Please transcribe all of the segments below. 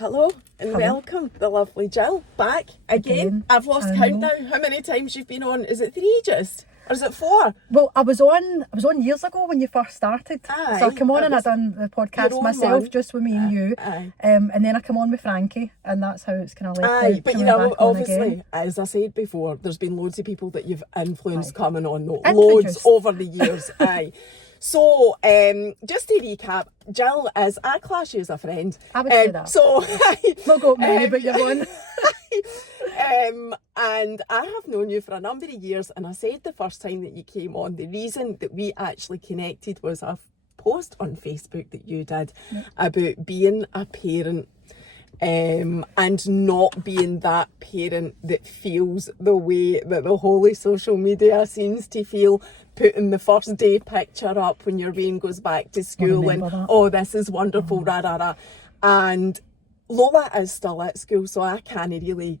Hello and welcome, the lovely Gill, back again. I've lost count now how many times you've been on. Is it 3 just? Or is it 4? Well, I was on years ago when you first started. Aye, so I come on and I done the podcast myself, just with me and you. And then I come on with Frankie, and that's how it's kind of like. Aye, but you know, obviously, as I said before, there's been loads of people that you've influenced coming on, loads over the years. Aye. So, just to recap, Gill is, I class you as a friend. I would say that. So, not got many, but you're one. And I have known you for a number of years, and I said the first time that you came on, the reason that we actually connected was a post on Facebook that you did about being a parent. And not being that parent that feels the way that the whole social media seems to feel, putting the first day picture up when your Wayne goes back to school and oh, this is wonderful, rah rah rah. And Lola is still at school, so I can't really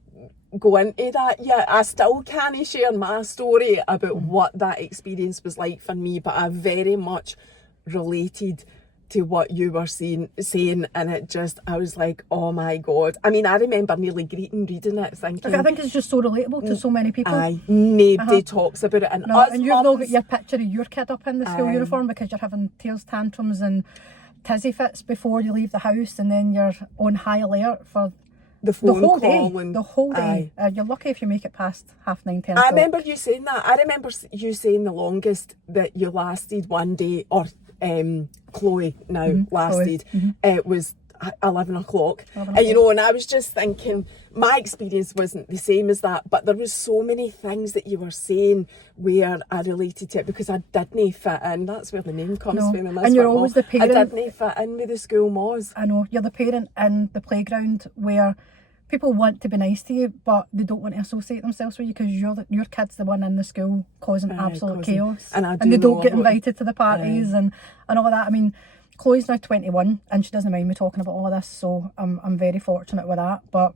go into that yet. I still can't share my story about what that experience was like for me, but I very much related to what you were saying, and it just, I was like, oh my God. I mean, I remember nearly reading it, thinking... I think it's just so relatable to so many people. Aye, nobody talks about it. And you've not got your picture of your kid up in the school uniform because you're having tears, tantrums and tizzy fits before you leave the house, and then you're on high alert for the phone whole call. Day. The whole day. You're lucky if you make it past 9:30, 10 I remember you saying that. I remember you saying the longest that you lasted one day, or Chloe now lasted, it was 11 o'clock. And you know, and I was just thinking, my experience wasn't the same as that, but there was so many things that you were saying where I related to it because I didn't fit in. That's where the name comes from. And you're always the parent. I didn't fit in with the school moss. I know, you're the parent in the playground where people want to be nice to you, but they don't want to associate themselves with you because your kid's the one in the school causing absolute chaos. And they don't get invited to the parties and all of that. I mean, Chloe's now 21 and she doesn't mind me talking about all of this, so I'm very fortunate with that. But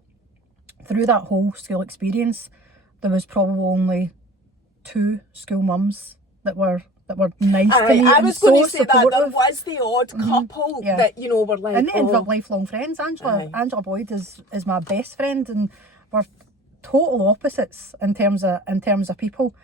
through that whole school experience, there was probably only 2 school mums that were nice to me. I was so going to say supportive. that there was the odd couple that, you know, were like... And they ended up lifelong friends. Angela Boyd is my best friend, and we're total opposites in terms of people.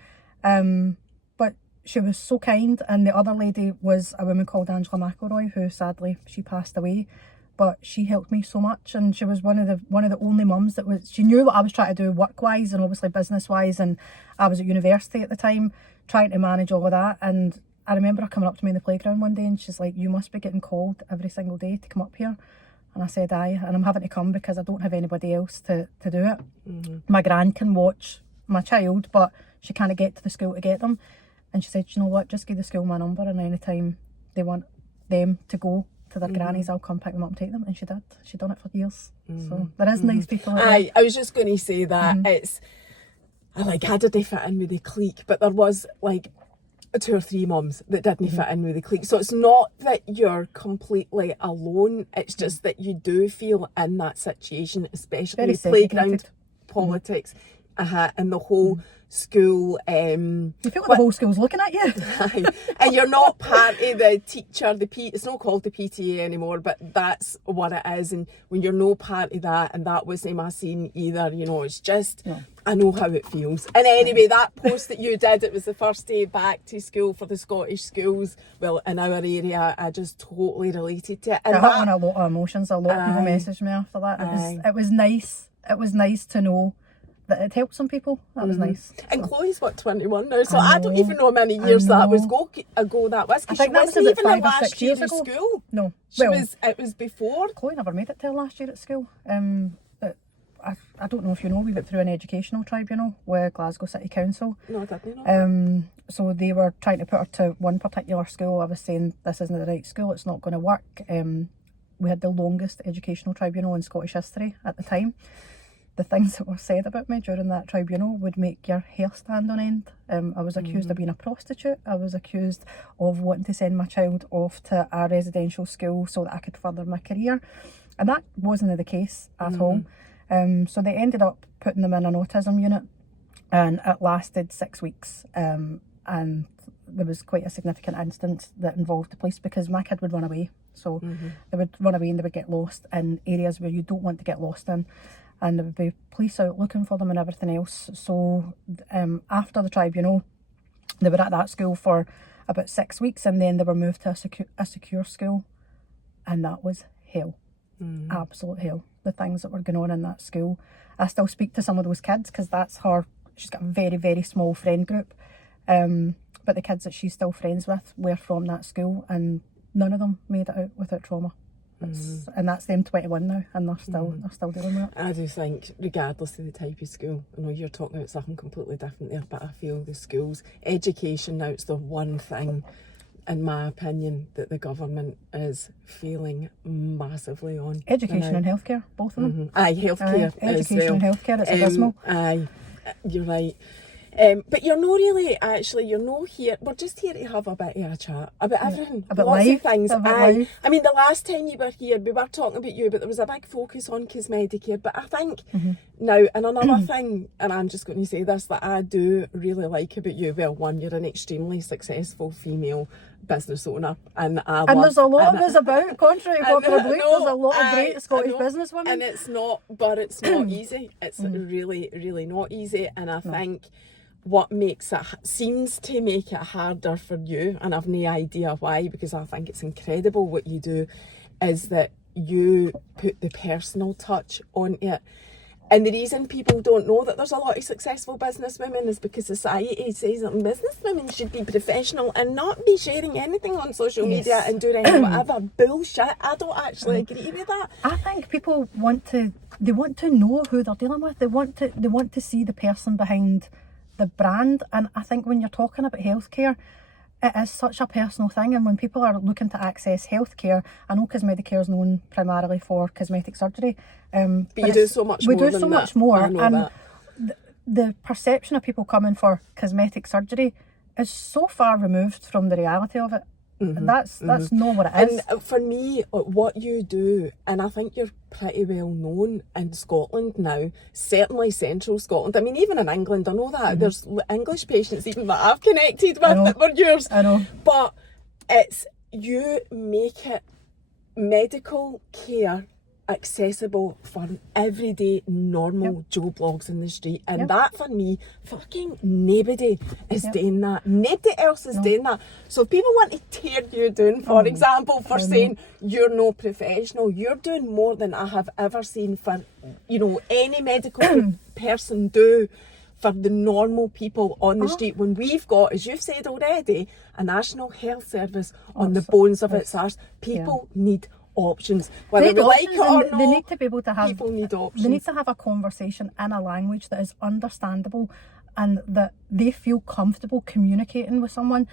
But she was so kind, and the other lady was a woman called Angela McElroy, who sadly, she passed away. But she helped me so much, and she was one of the only mums that was... She knew what I was trying to do work-wise and obviously business-wise, and I was at university at the time, trying to manage all of that. And I remember her coming up to me in the playground one day and she's like, you must be getting called every single day to come up here. And I said, aye, and I'm having to come because I don't have anybody else to do it. My gran can watch my child, but she can't get to the school to get them. And she said, you know what, just give the school my number, and anytime they want them to go to their grannies, I'll come pick them up and take them. And she did. She done it for years. So there is nice people out there. I was just going to say that it's... I didn't fit in with the clique, but there was like 2 or 3 mums that didn't fit in with the clique. So it's not that you're completely alone, it's just that you do feel in that situation, especially with playground politics and the whole school. You feel like the whole school's looking at you. And you're not part of the teacher, it's not called the PTA anymore, but that's what it is. And when you're no part of that, and that wasn't my scene either, you know, it's just... I know how it feels. And anyway, that post that you did, it was the first day back to school for the Scottish schools, well, in our area, I just totally related to it. And I had a lot of emotions. A lot of people messaged me after that. It was nice. It was nice to know that it helped some people. That was nice. And Chloe's 21 now, so I don't even know how many years that was ago that was. I think that was about 5 or 6 years ago. School. No, it was before. Chloe never made it till last year at school. I don't know if you know, we went through an educational tribunal with Glasgow City Council. No, I didn't know. So they were trying to put her to one particular school. I was saying, this isn't the right school, it's not going to work. We had the longest educational tribunal in Scottish history at the time. The things that were said about me during that tribunal would make your hair stand on end. I was accused of being a prostitute. I was accused of wanting to send my child off to a residential school so that I could further my career. And that wasn't the case at all. So they ended up putting them in an autism unit, and it lasted 6 weeks. And there was quite a significant incident that involved the police because my kid would run away So they would run away and they would get lost in areas where you don't want to get lost in, and there would be police out looking for them and everything else. So after the tribunal, they were at that school for about 6 weeks, and then they were moved to a secure school, and that was hell. Absolute hell. The things that were going on in that school. I still speak to some of those kids because that's her. She's got a very, very small friend group. But the kids that she's still friends with were from that school, and none of them made it out without trauma. And that's them 21 now, and they're still dealing with it. I do think, regardless of the type of school, I know you're talking about something completely different there, but I feel the schools, education now, it's the one thing, in my opinion, that the government is failing massively on. Education and healthcare, both of them. Aye, healthcare. Education and healthcare, it's abysmal. Aye, you're right. But you're not really, actually, you're not here. We're just here to have a bit of a chat about everything. About lots life. of things. About Aye. life. I mean, the last time you were here, we were talking about you, but there was a big focus on cosmetic care. But I think now, and another thing, and I'm just going to say this, that I do really like about you. Well, one, you're an extremely successful female business owner, and there's a lot of us about, contrary to popular belief. There's a lot of great Scottish businesswomen. And it's not easy. It's really, really not easy. And I think what seems to make it harder for you, and I've no idea why, because I think it's incredible what you do, is that you put the personal touch on it. And the reason people don't know that there's a lot of successful businesswomen is because society says that businesswomen should be professional and not be sharing anything on social media and doing whatever bullshit. I don't actually agree with that. I think people want to know who they're dealing with. They want to see the person behind the brand. And I think when you're talking about healthcare, it is such a personal thing, and when people are looking to access healthcare, I know cosmetic is known primarily for cosmetic surgery, but you do so much more. We do so much more, I know and that. The perception of people coming for cosmetic surgery is so far removed from the reality of it. And that's not what it is. And for me, what you do, and I think you're pretty well known in Scotland now, certainly central Scotland. I mean, even in England, I know that there's English patients even that I've connected with that were yours. I know. But it's, you make it medical care accessible for everyday normal Joe Blogs in the street, and that for me, fucking nobody is doing that. Nobody else is doing that. So if people want to tear you down, for example, for saying you're no professional, you're doing more than I have ever seen for, any medical person do for the normal people on the street, when we've got, as you've said already, a national health service on the bones of its arse. People need options, whether we like it or not. They need to be able to have. People need options. They need to have a conversation in a language that is understandable, and that they feel comfortable communicating with someone.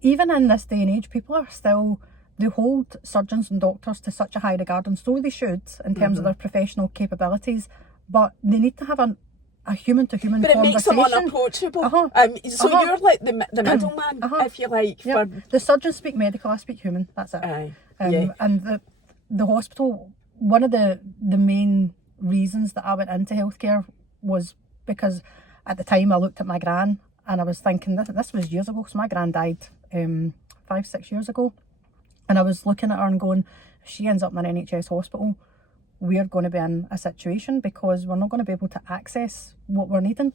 Even in this day and age, people are still, they hold surgeons and doctors to such a high regard, and so they should in terms of their professional capabilities. But they need to have a human-to-human but it conversation. makes them unapproachable. You're like the middleman, if you like. Yep. The surgeons speak medical, I speak human. That's it. Aye. And the hospital, one of the main reasons that I went into healthcare was because at the time I looked at my gran and I was thinking, this was years ago, so my gran died 5-6 years ago, and I was looking at her and going, if she ends up in an NHS hospital, we're going to be in a situation because we're not going to be able to access what we're needing.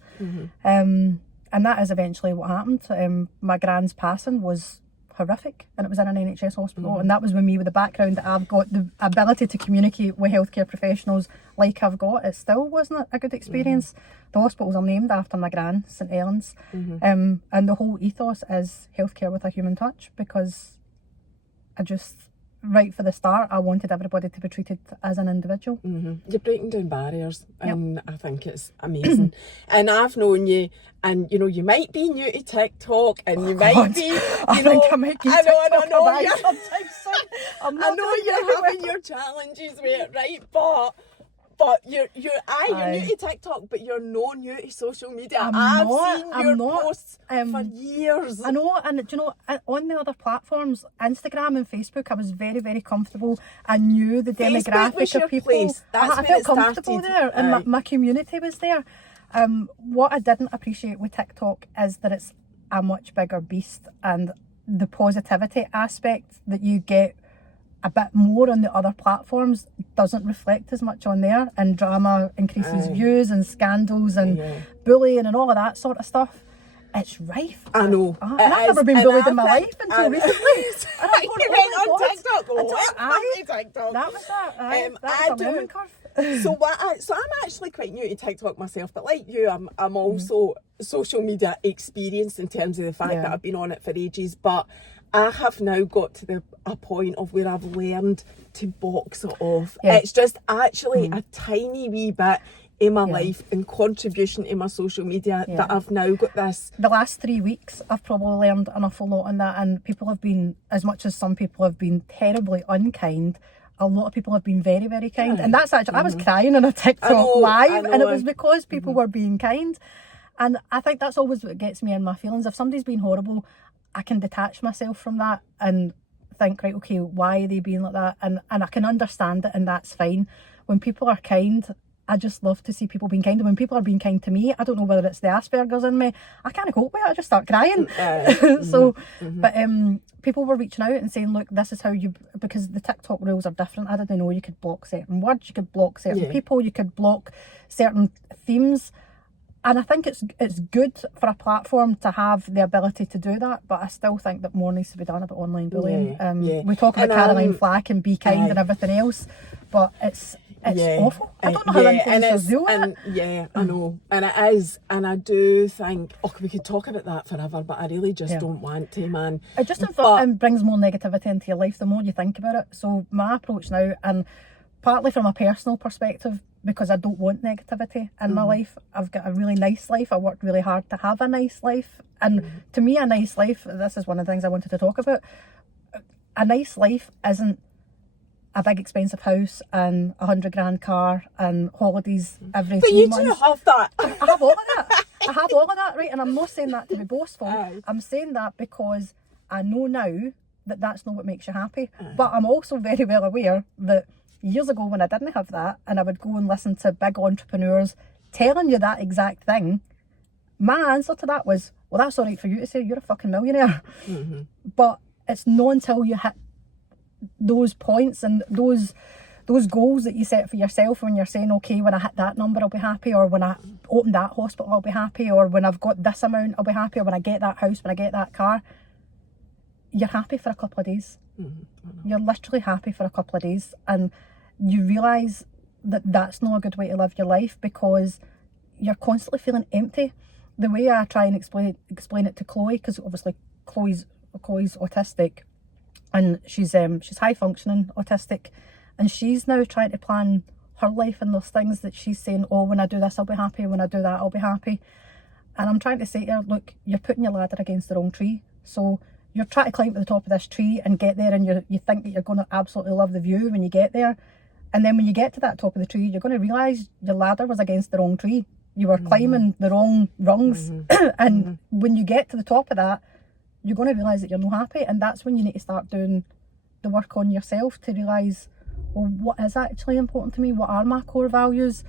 And that is eventually what happened. My gran's passing was horrific, and it was in an NHS hospital, and that was with me, with the background that I've got, the ability to communicate with healthcare professionals like I've got. It still wasn't a good experience. The hospitals are named after my gran, St Helens, and the whole ethos is healthcare with a human touch, because I just, right for the start, I wanted everybody to be treated as an individual. You're breaking down barriers, and I think it's amazing. And I've known you, and you might be new to TikTok, and you might be, I think I might be TikTok I know you're having your challenges with it, right? But you're new to TikTok, but you're no new to social media. I've seen your posts for years. I know, and on the other platforms, Instagram and Facebook, I was very, very comfortable. I knew the demographic of people. Place. That's I felt comfortable there, and my community was there. What I didn't appreciate with TikTok is that it's a much bigger beast, and the positivity aspect that you get a bit more on the other platforms doesn't reflect as much on there, and drama increases views and scandals and bullying and all of that sort of stuff. It's rife. I know. And I've never been bullied in my life until recently. And I'm going, You went on TikTok. TikTok. That was that. That was a learning curve. So I'm actually quite new to TikTok myself, but like you, I'm also social media experienced in terms of the fact that I've been on it for ages, but I have now got to a point of where I've learned to box it off. It's just actually a tiny wee bit in my life and contribution to my social media that I've now got this. The last 3 weeks I've probably learned an awful lot on that, and people have been, as much as some people have been terribly unkind, a lot of people have been very, very kind. And that's actually, I was crying on a TikTok live, and it was because people were being kind. And I think that's always what gets me in my feelings. If somebody's been horrible, I can detach myself from that and think, right, okay, why are they being like that? And I can understand it, and that's fine. When people are kind, I just love to see people being kind. And when people are being kind to me, I don't know whether it's the Asperger's in me, I can't cope with it, I just start crying. But people were reaching out and saying, look, this is how you, because the TikTok rules are different. I didn't know you could block certain words, you could block certain people, you could block certain themes. And I think it's good for a platform to have the ability to do that, but I still think that more needs to be done about online bullying. We talk about Caroline Flack and be kind and everything else, but it's awful. I don't know how influencers deal with it. Yeah, I know. And it is. And I do think, we could talk about that forever, but I really just don't want to, man. It just brings more negativity into your life the more you think about it. So my approach now, and partly from a personal perspective, because I don't want negativity in my life. I've got a really nice life. I worked really hard to have a nice life. And to me, a nice life, this is one of the things I wanted to talk about. A nice life isn't a big expensive house and $100,000 car and holidays every few months. But you do have that. I have all of that. I have all of that, right? And I'm not saying that to be boastful. I'm saying that because I know now that that's not what makes you happy. But I'm also very well aware that years ago when I didn't have that, and I would go and listen to big entrepreneurs telling you that exact thing, my answer to that was, well, that's all right for you to say, you're a fucking millionaire. But it's not until you hit those points and those goals that you set for yourself, when you're saying, okay, when I hit that number I'll be happy, or when I open that hospital I'll be happy, or when I've got this amount I'll be happy, or when I get that house, when I get that car, you're happy for a couple of days. You're literally happy for a couple of days, and you realise that that's not a good way to live your life, because you're constantly feeling empty. The way I try and explain it to Chloe, because obviously Chloe's autistic, and she's high functioning autistic, and she's now trying to plan her life and those things that she's saying, oh, when I do this I'll be happy, when I do that I'll be happy. And I'm trying to say to her, look, you're putting your ladder against the wrong tree. So you're trying to climb to the top of this tree and get there, and you think that you're going to absolutely love the view when you get there. And then when you get to that top of the tree, you're going to realise your ladder was against the wrong tree. You were climbing the wrong rungs. And when you get to the top of that, you're going to realise that you're not happy. And that's when you need to start doing the work on yourself to realise, well, what is actually important to me? What are my core values?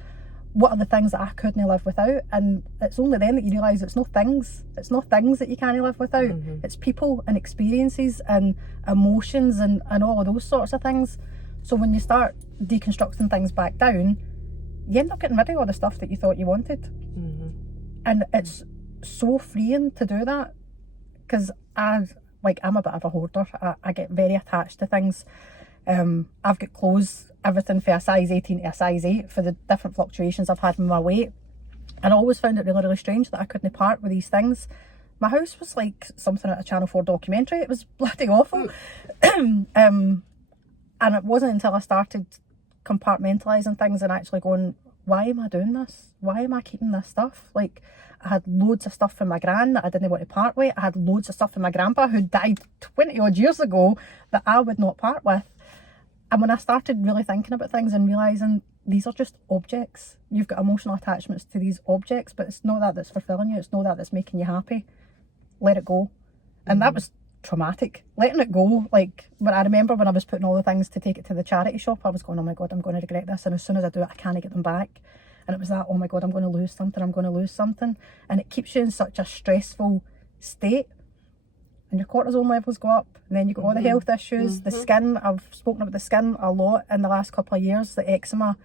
What are the things that I couldn't live without? And it's only then that you realise it's not things. It's not things that you can't live without. It's people and experiences and emotions and all of those sorts of things. So when you start deconstructing things back down, you end up getting rid of all the stuff that you thought you wanted. And it's so freeing to do that, because I'm a bit of a hoarder. I get very attached to things. I've got clothes, everything from a size 18 to a size 8 for the different fluctuations I've had in my weight. And I always found it really, really strange that I couldn't part with these things. My house was like something out of a Channel 4 documentary. It was bloody awful. And it wasn't until I started compartmentalising things and actually going, why am I doing this? Why am I keeping this stuff? Like, I had loads of stuff from my gran that I didn't want to part with. I had loads of stuff from my grandpa who died 20 odd years ago that I would not part with. And when I started really thinking about things and realising these are just objects, you've got emotional attachments to these objects, but it's not that that's fulfilling you, it's not that that's making you happy. Let it go. And that was traumatic, letting it go. Like, when I remember when I was putting all the things to take it to the charity shop, I was going, oh my god, I'm going to regret this, and as soon as I do it I can't get them back. And it was that, oh my god, I'm going to lose something, and it keeps you in such a stressful state. and your cortisol levels go up, and then you got all the health issues, the skin. I've spoken about the skin a lot in the last couple of years. The eczema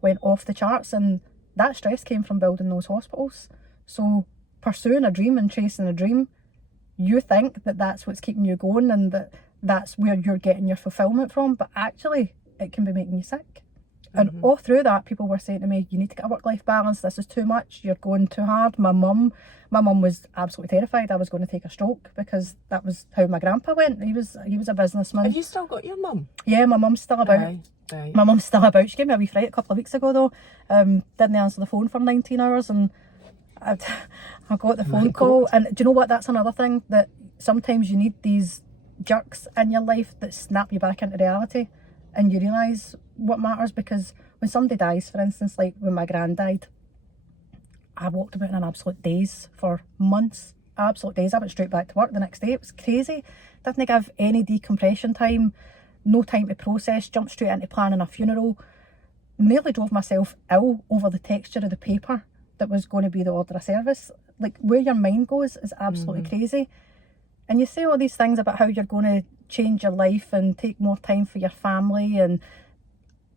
went off the charts, and that stress came from building those hospitals. So pursuing a dream and chasing a dream, you think that that's what's keeping you going and that that's where you're getting your fulfillment from, but actually it can be making you sick. And all through that, people were saying to me, you need to get a work-life balance, this is too much, you're going too hard. My mum was absolutely terrified I was going to take a stroke, because that was how my grandpa went. He was a businessman. Have you still got your mum? Yeah, my mum's still about. Right. My mum's still about. She gave me a wee fright a couple of weeks ago though. Didn't answer the phone for 19 hours, and I got the phone call. And do you know what, that's another thing, that sometimes you need these jerks in your life that snap you back into reality, and you realise what matters. Because when somebody dies, for instance, like when my gran died, I walked about in an absolute daze for months. Absolute daze. I went straight back to work the next day. It was crazy. Didn't give any decompression time, no time to process, jumped straight into planning a funeral. Nearly drove myself ill over the texture of the paper that was going to be the order of service. Like, where your mind goes is absolutely crazy. And you say all these things about how you're going to change your life and take more time for your family and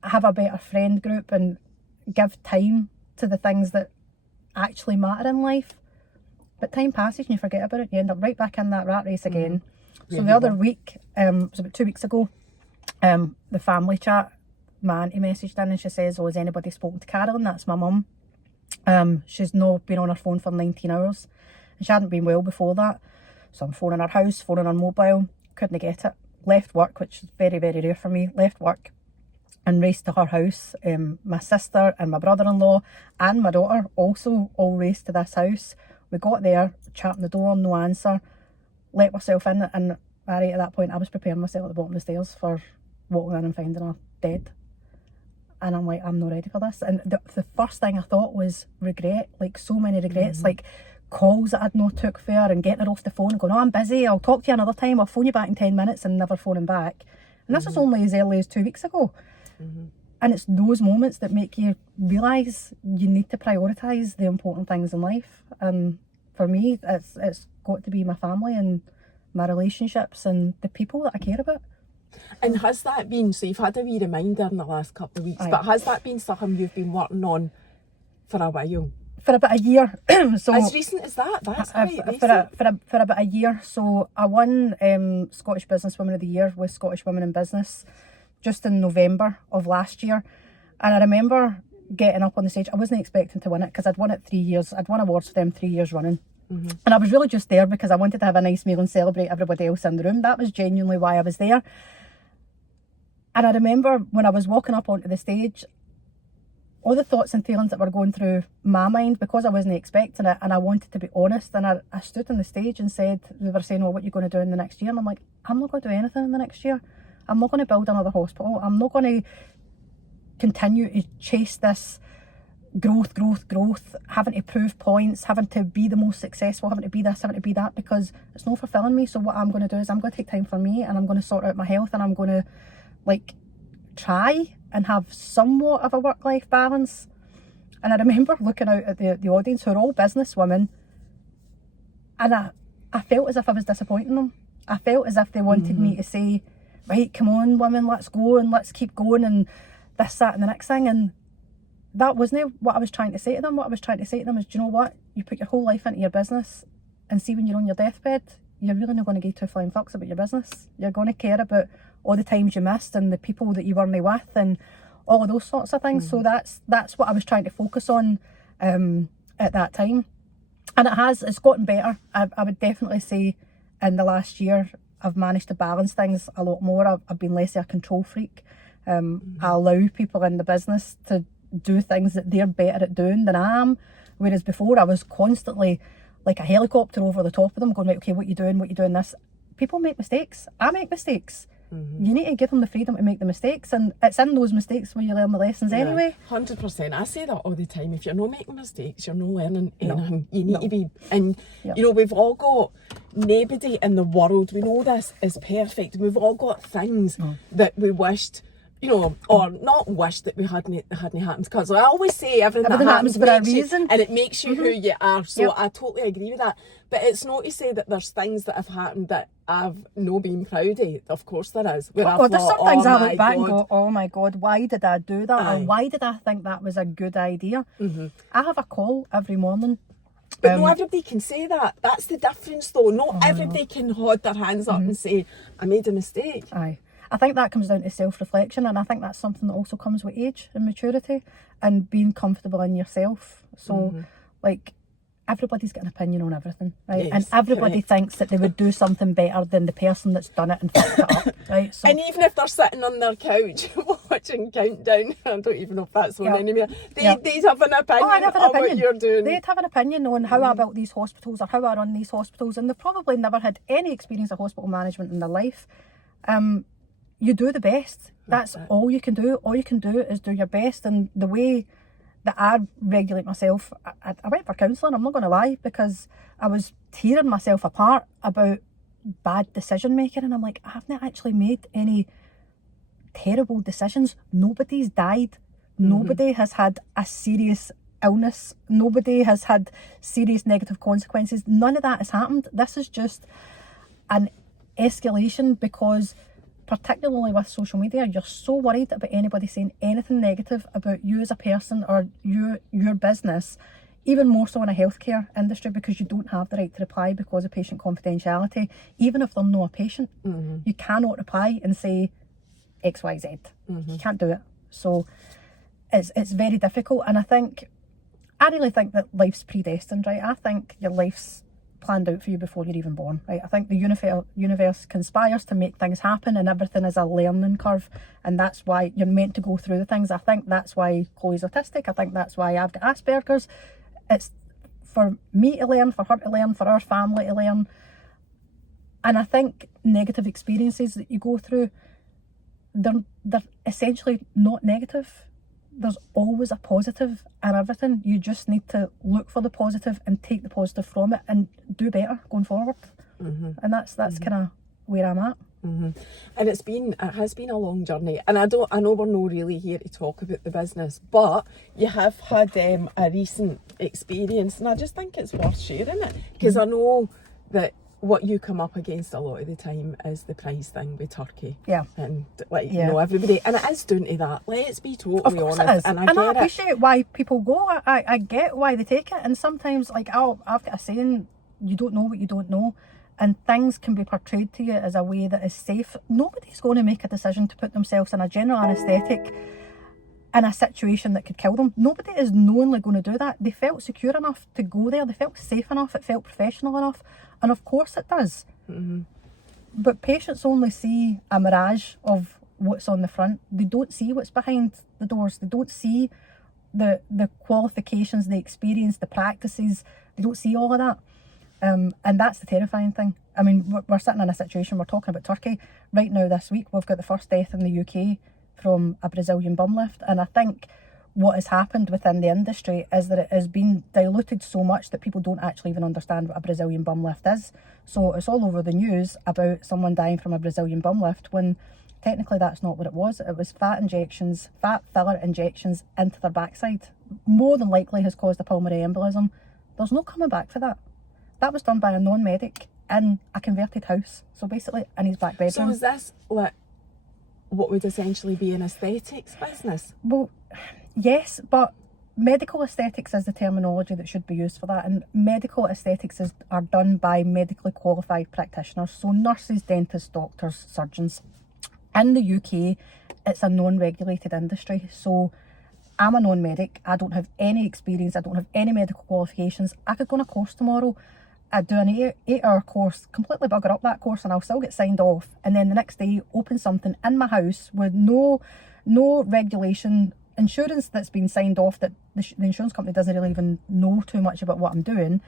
have a better friend group and give time to the things that actually matter in life. But time passes and you forget about it. You end up right back in that rat race again. So the other week, it was about 2 weeks ago, the family chat, my auntie messaged in and she says, has anybody spoken to Carolyn? That's my mum. She's not been on her phone for 19 hours. And she hadn't been well before that. So I'm phoning her house, phoning her mobile, couldn't get it. Left work, which is very, very rare for me, left work and raced to her house. My sister and my brother-in-law and my daughter also all raced to this house. We got there, chapping the door, no answer, let myself in, and right at that point I was preparing myself at the bottom of the stairs for walking in and finding her dead. And I'm like, I'm not ready for this. And the first thing I thought was regret, like so many regrets, like calls that I'd not took for her and getting her off the phone and going, I'm busy, I'll talk to you another time, I'll phone you back in 10 minutes, and never phoning back. And this was only as early as 2 weeks ago. And it's those moments that make you realise you need to prioritise the important things in life. And for me, it's got to be my family and my relationships and the people that I care about. And has that been, so you've had a wee reminder in the last couple of weeks, but has that been something you've been working on for a while? For about a year. So as recent as that? That's quite for about a year. So I won Scottish Businesswoman of the Year with Scottish Women in Business just in November of last year. And I remember getting up on the stage. I wasn't expecting to win it because I'd won it 3 years. I'd won awards for them 3 years running. And I was really just there because I wanted to have a nice meal and celebrate everybody else in the room. That was genuinely why I was there. And I remember when I was walking up onto the stage, all the thoughts and feelings that were going through my mind, because I wasn't expecting it and I wanted to be honest, and I stood on the stage and said, they were saying, well, what are you going to do in the next year? And I'm like, I'm not going to do anything in the next year. I'm not going to build another hospital. I'm not going to continue to chase this growth, having to prove points, having to be the most successful, having to be this, having to be that, because it's not fulfilling me. So what I'm going to do is I'm going to take time for me, and I'm going to sort out my health, and I'm going to try and have somewhat of a work-life balance. And I remember looking out at the audience, who are all business women, and I felt as if I was disappointing them. I felt as if they wanted me to say, right, come on women, let's go and let's keep going and this, that and the next thing. And that wasn't what I was trying to say to them. What I was trying to say to them is, do you know what? You put your whole life into your business, and see when you're on your deathbed, you're really not going to give two flying fucks about your business. You're going to care about all the times you missed and the people that you weren't with and all of those sorts of things. So that's what I was trying to focus on at that time. And it's gotten better. I would definitely say in the last year I've managed to balance things a lot more. I've been less of a control freak. I allow people in the business to do things that they're better at doing than I am, whereas before I was constantly like a helicopter over the top of them going, right, okay, what you doing this. People make mistakes. I make mistakes. You need to give them the freedom to make the mistakes, and it's in those mistakes where you learn the lessons anyway. 100%. I say that all the time. If you're not making mistakes, you're not learning anything. You need to be, and you know, we've all got, nobody in the world, we know this, is perfect. We've all got things that we wished, you know, or not wish that we hadn't happened, because I always say everything that happens for a makes reason. you, and it makes you who you are. So Yep. I totally agree with that. But it's not to say that there's things that have happened that I've no been proud of. Of course there is. Where There's some things I look back and God. go, oh my God, why did I do that? Aye. Or why did I think that was a good idea? I have a call every morning. But not everybody can say that. That's the difference, though. Not everybody can hold their hands up and say, I made a mistake. Aye. I think that comes down to self-reflection, and I think that's something that also comes with age and maturity and being comfortable in yourself. So, like, everybody's got an opinion on everything, right? Yes, and everybody correct. thinks that they would do something better than the person that's done it and fucked it up, right? So, And even if they're sitting on their couch watching Countdown, I don't even know if that's on Yeah. anymore, Yeah. they'd have an opinion I'd have an on opinion. what you're doing. They'd have an opinion on how I built these hospitals or how I run these hospitals, and they've probably never had any experience of hospital management in their life. You do the best. That's all you can do. All you can do is do your best. And the way that I regulate myself, I went for counselling, I'm not going to lie, because I was tearing myself apart about bad decision making, and I'm like, I haven't actually made any terrible decisions. Nobody's died. Nobody has had a serious illness. Nobody has had serious negative consequences. None of that has happened. This is just an escalation because, particularly with social media, you're so worried about anybody saying anything negative about you as a person or your business, even more so in a healthcare industry, because you don't have the right to reply because of patient confidentiality. Even if they're not a patient, you cannot reply and say XYZ. You can't do it. So it's very difficult, and I really think that life's predestined, right? I think your life's planned out for you before you're even born, right? I think the universe conspires to make things happen, and everything is a learning curve, and that's why you're meant to go through the things. I think that's why Chloe's autistic. I think that's why I've got Asperger's. It's for me to learn, for her to learn, for our family to learn. And I think negative experiences that you go through, they're essentially not negative. There's always a positive in everything. You just need to look for the positive and take the positive from it and do better going forward. And that's kind of where I'm at. And it has been a long journey, and I know we're not really here to talk about the business, but you have had a recent experience, and I just think it's worth sharing it, because I know that what you come up against a lot of the time is the price thing with Turkey. Yeah. And you know, everybody, and it is down to that. Let's be totally Of course honest. it is. And I I get appreciate why people go. I get why they take it. And sometimes, like, I've got a saying, you don't know what you don't know. And things can be portrayed to you as a way that is safe. Nobody's going to make a decision to put themselves in a general anaesthetic in a situation that could kill them. Nobody is knowingly going to do that. They felt secure enough to go there. They felt safe enough. It felt professional enough. And of course it does. But patients only see a mirage of what's on the front. They don't see what's behind the doors. They don't see the qualifications, the experience, the practices. They don't see all of that. And that's the terrifying thing. I mean, we're sitting in a situation, we're talking about Turkey. Right now this week, we've got the first death in the UK from a Brazilian bum lift. And I think what has happened within the industry is that it has been diluted so much that people don't actually even understand what a Brazilian bum lift is. So it's all over the news about someone dying from a Brazilian bum lift, when technically that's not what it was. It was fat filler injections into their backside. More than likely has caused a pulmonary embolism. There's no coming back for that. That was done by a non-medic in a converted house. So basically in his back bedroom. So is this like what would essentially be an aesthetics business? Well, yes, but medical aesthetics is the terminology that should be used for that. And medical aesthetics are done by medically qualified practitioners. So nurses, dentists, doctors, surgeons. In the UK, it's a non-regulated industry. So I'm a non-medic. I don't have any experience. I don't have any medical qualifications. I could go on a course tomorrow. I'd do an 8-hour course, completely bugger up that course, and I'll still get signed off. And then the next day, open something in my house with no regulation, insurance that's been signed off, that the insurance company doesn't really even know too much about what I'm doing.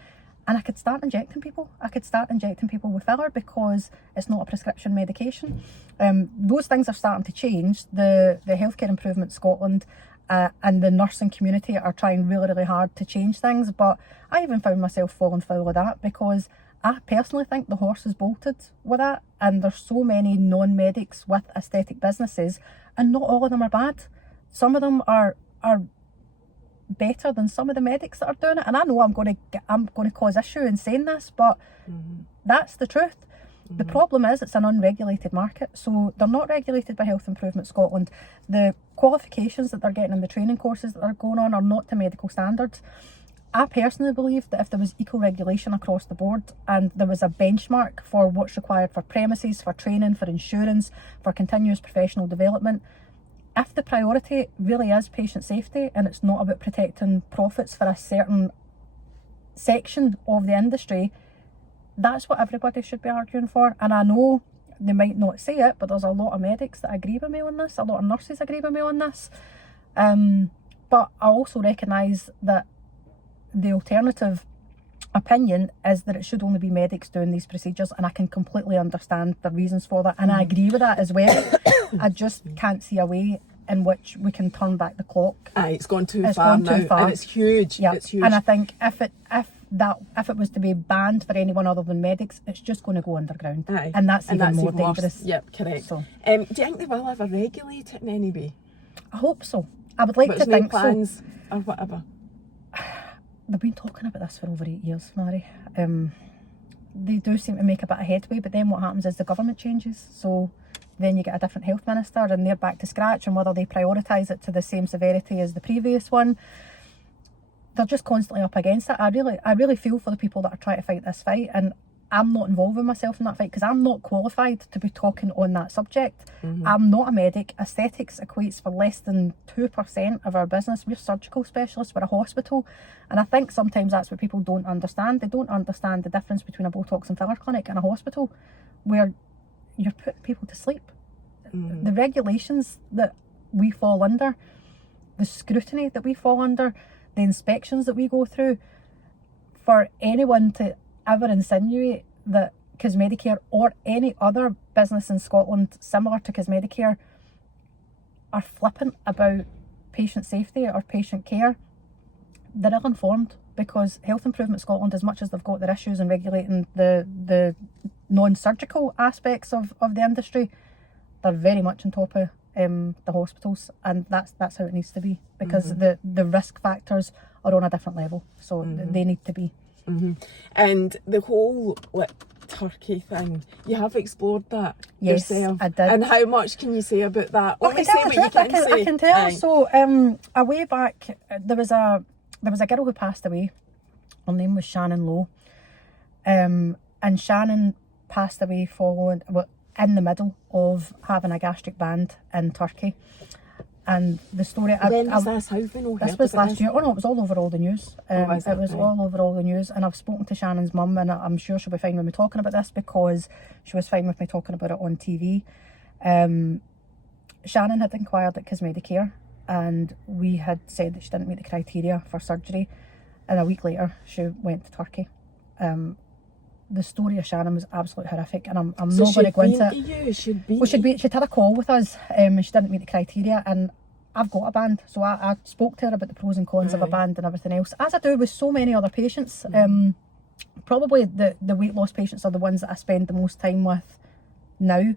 And I could start injecting people. I could start injecting people with filler because it's not a prescription medication. Those things are starting to change. The Healthcare Improvement Scotland and the nursing community are trying really, really hard to change things. But I even found myself falling foul of that, because I personally think the horse is bolted with that. And there's so many non-medics with aesthetic businesses and not all of them are bad. Some of them are better than some of the medics that are doing it. And I know I'm going to cause issue in saying this, but that's the truth. The problem is it's an unregulated market, so they're not regulated by Health Improvement Scotland. The qualifications that they're getting in the training courses that are going on are not to medical standards. I personally believe that if there was equal regulation across the board and there was a benchmark for what's required for premises, for training, for insurance, for continuous professional development, if the priority really is patient safety and it's not about protecting profits for a certain section of the industry, that's what everybody should be arguing for. And I know they might not say it, but there's a lot of medics that agree with me on this, a lot of nurses agree with me on this. But I also recognise that the alternative opinion is that it should only be medics doing these procedures, and I can completely understand the reasons for that, and I agree with that as well. I just can't see a way in which we can turn back the clock. It's gone too far now, and it's huge. Yeah. It's huge. And I think if it was to be banned for anyone other than medics, it's just going to go underground. Aye. And that's even more dangerous. Yep, correct. So, do you think they will ever regulate it in any way? I hope so. I would like to think plans or whatever. They've been talking about this for over 8 years, Mary. They do seem to make a bit of headway, but then what happens is the government changes. So then you get a different health minister and they're back to scratch, and whether they prioritise it to the same severity as the previous one, they're just constantly up against it. I really feel for the people that are trying to fight this fight, and I'm not involving myself in that fight because I'm not qualified to be talking on that subject. I'm not a medic. Aesthetics equates for less than 2% of our business. We're surgical specialists, we're a hospital, and I think sometimes that's what people don't understand. They don't understand the difference between a Botox and filler clinic and a hospital where you're putting people to sleep. The regulations that we fall under, the scrutiny that we fall under, the inspections that we go through, for anyone to ever insinuate that Cosmedicare or any other business in Scotland similar to Cosmedicare are flippant about patient safety or patient care, they're ill-informed, because Health Improvement Scotland, as much as they've got their issues in regulating the non-surgical aspects of the industry, they're very much on top of the hospitals, and that's how it needs to be, because the risk factors are on a different level, so they need to be. And the whole Turkey thing, you have explored that yourself. I did. And how much can you say about that? I can tell. Aye. So a way back, there was a girl who passed away. Her name was Shannon Lowe, and Shannon passed away in the middle of having a gastric band in Turkey. And the story... When was this? How have we not heard This was about last year. Oh no, it was all over all the news. It was Right. all over all the news. And I've spoken to Shannon's mum, and I'm sure she'll be fine with me talking about this, because she was fine with me talking about it on TV. Shannon had inquired at Cosmedicare, and we had said that she didn't meet the criteria for surgery. And a week later, she went to Turkey. The story of Shannon was absolutely horrific, and I'm not going to go into it. She'd had a call with us, and she didn't meet the criteria, and I've got a band, so I spoke to her about the pros and cons of a band and everything else, as I do with so many other patients. Probably the weight loss patients are the ones that I spend the most time with now,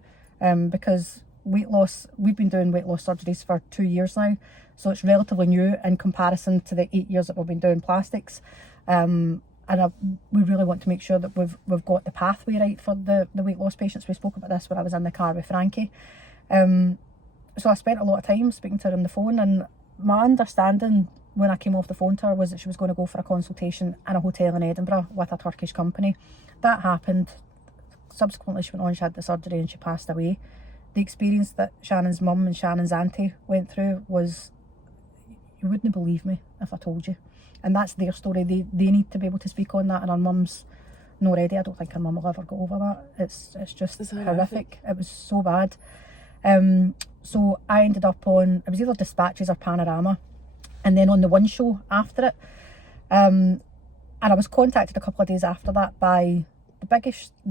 because weight loss, we've been doing weight loss surgeries for 2 years now, so it's relatively new in comparison to the 8 years that we've been doing plastics. And we really want to make sure that we've got the pathway right for the weight loss patients. We spoke about this when I was in the car with Frankie. So I spent a lot of time speaking to her on the phone, and my understanding when I came off the phone to her was that she was going to go for a consultation in a hotel in Edinburgh with a Turkish company. That happened. Subsequently, she went on, she had the surgery, and she passed away. The experience that Shannon's mum and Shannon's auntie went through was, you wouldn't believe me if I told you. And that's their story. They need to be able to speak on that, and our mum's not ready. I don't think her mum will ever get over that. It's just horrific. It was so bad. So I ended up on, it was either Dispatches or Panorama, and then on the One Show after it. And I was contacted a couple of days after that by the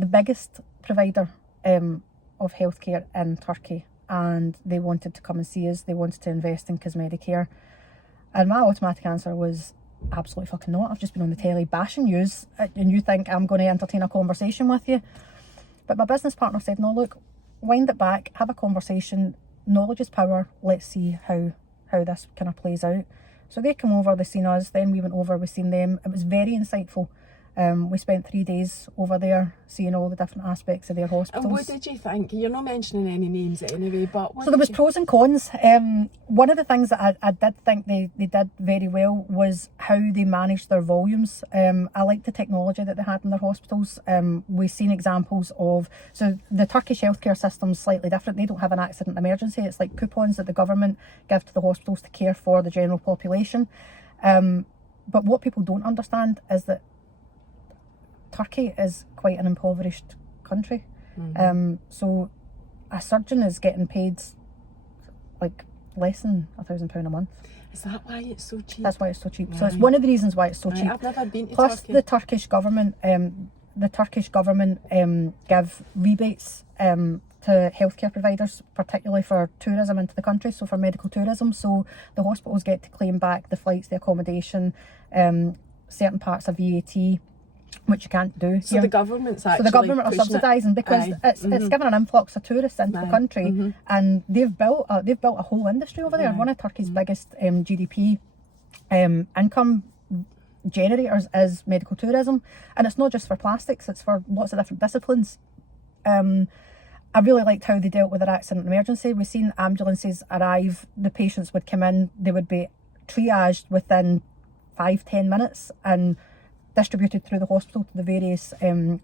biggest provider of healthcare in Turkey, and they wanted to come and see us. They wanted to invest in Cosmedicare, and my automatic answer was, absolutely fucking not. I've just been on the telly bashing yous, and you think I'm going to entertain a conversation with you? But my business partner said, no, look, wind it back, have a conversation. knowledge is power. Let's see how this kind of plays out. So they come over, they seen us, then we went over, we seen them. It was very insightful. We spent 3 days over there seeing all the different aspects of their hospitals. And what did you think? You're not mentioning any names anyway, but so there was pros and cons. One of the things that I did think they did very well was how they managed their volumes. I liked the technology that they had in their hospitals. We've seen examples of, so the Turkish healthcare system's slightly different. They don't have an accident emergency. It's like coupons that the government give to the hospitals to care for the general population. But what people don't understand is that Turkey is quite an impoverished country. So a surgeon is getting paid like less than £1,000 a month. Is that why it's so cheap? That's why it's so cheap. Right. So it's one of the reasons why it's so cheap. I've never been to Plus Turkey. the Turkish government give rebates to healthcare providers, particularly for tourism into the country, so for medical tourism. So the hospitals get to claim back the flights, the accommodation, certain parts of VAT, which you can't do So here. the government's actually So the government are pushing it. subsidising because it's given an influx of tourists into the Right. country, and they've built a whole industry over there. Right. One of Turkey's biggest GDP income generators is medical tourism, and it's not just for plastics; it's for lots of different disciplines. I really liked how they dealt with their accident emergency. We've seen ambulances arrive, the patients would come in, they would be triaged within 5-10 minutes and distributed through the hospital to the various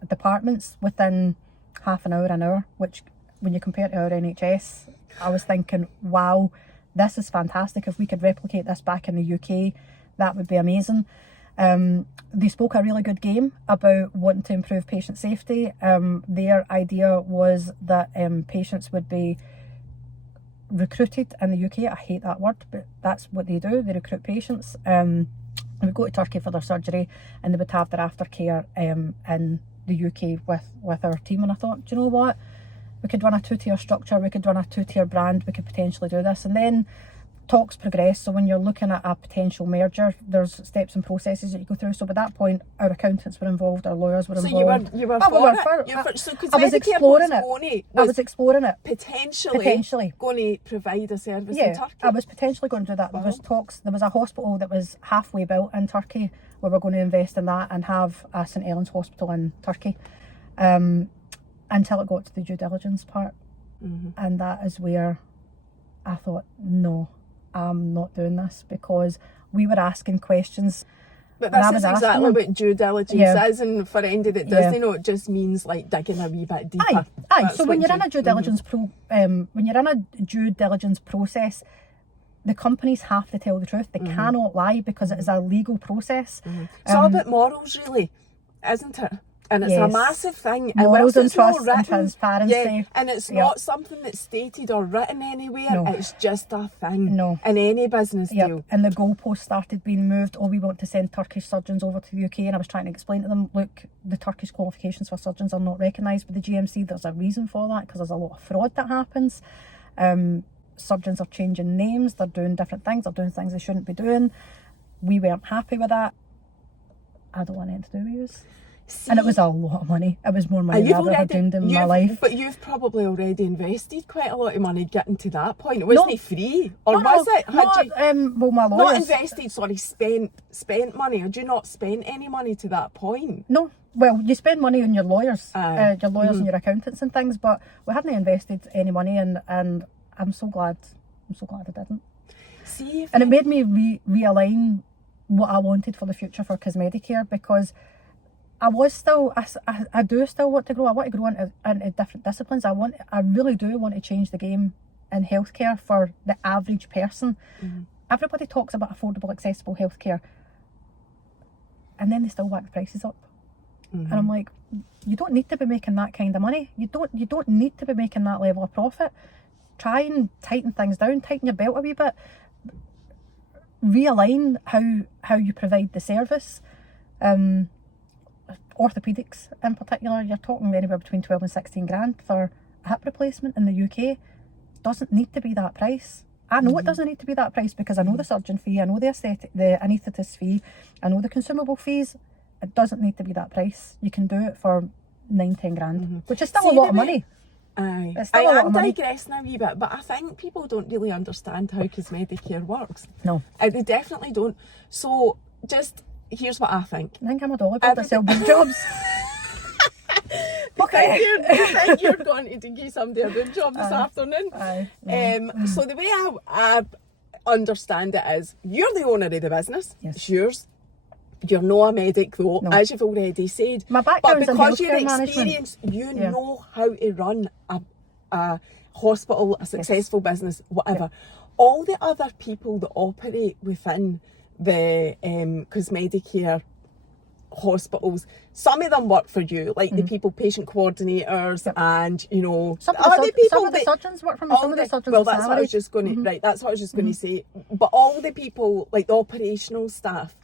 departments within half an hour, which when you compare it to our NHS, I was thinking, wow, this is fantastic. If we could replicate this back in the UK, that would be amazing. They spoke a really good game about wanting to improve patient safety. Their idea was that patients would be recruited in the UK. I hate that word, but that's what they do. They recruit patients. They would go to Turkey for their surgery, and they would have their aftercare in the UK with our team. And I thought, do you know what? We could run a 2-tier structure. We could run a 2-tier brand. We could potentially do this. And then talks progress. So when you're looking at a potential merger, there's steps and processes that you go through. So by that point, our accountants were involved, our lawyers were involved. So you were Oh, we were for it? for it. So, 'cause I was Medicare exploring it. I was exploring it. Potentially going to provide a service in Turkey. I was potentially going to do that. There was talks. There was a hospital that was halfway built in Turkey. We were going to invest in that and have a St Helens hospital in Turkey, until it got to the due diligence part, and that is where I thought, no, I'm not doing this, because we were asking questions. But this is exactly what due diligence is, and for anybody that doesn't know, it just means like digging a wee bit deeper. Aye. So when you're in a due diligence due diligence process, the companies have to tell the truth. They cannot lie, because it is a legal process. It's all about morals, really, isn't it? And it's a massive thing. Morals and trust written, and transparency. Yeah, and it's not something that's stated or written anywhere. No. It's just a thing. No. In any business deal. And the goalposts started being moved. Oh, we want to send Turkish surgeons over to the UK. And I was trying to explain to them, look, the Turkish qualifications for surgeons are not recognised by the GMC. There's a reason for that, because there's a lot of fraud that happens. Surgeons are changing names. They're doing different things. They're doing things they shouldn't be doing. We weren't happy with that. I don't want anything to do with you. And it was a lot of money. It was more money than I've ever dreamed in my life. But you've probably already invested quite a lot of money getting to that point. It wasn't free, or was it? Well, my lawyers. Not invested, sorry, spent money. Had you not spent any money to that point? No. Well, you spend money on your lawyers, and your accountants and things, but we hadn't invested any money, and I'm so glad I didn't. And it made me realign what I wanted for the future for Cosmedicare, because I do still want to grow. I want to grow into different disciplines. I really do want to change the game in healthcare for the average person. Everybody talks about affordable, accessible healthcare, and then they still whack the prices up. And I'm like, you don't need to be making that kind of money. You don't need to be making that level of profit. Try and tighten things down, tighten your belt a wee bit, realign how you provide the service. Orthopedics in particular, you're talking anywhere between 12 and 16 grand for a hip replacement in the UK. Doesn't need to be that price. I know it doesn't need to be that price, because I know the surgeon fee, I know the anaesthetist fee, I know the consumable fees. It doesn't need to be that price. You can do it for 9-10 grand, which is still a lot of money. Aye. It's still a lot I'm of money. digressing a wee bit, but I think people don't really understand how cosmetic care works. No. They definitely don't. So, here's what I think. I think I'm a dollar bill that sell boob jobs. Okay. You think you're going to give somebody a boob job this afternoon? Aye. So the way I understand it is, you're the owner of the business. Yes. It's yours. You're not a medic though, No. as you've already said. My background's in because you're healthcare management. experienced, you know how to run a hospital, a successful business, whatever. All the other people that operate within the cosmetic care hospitals, some of them work for you, like the people, patient coordinators, and you know, Some of the surgeons work for me. Some of the surgeons. Well, that's what I was just going to right. That's what I was just going to say. But all the people, like the operational staff,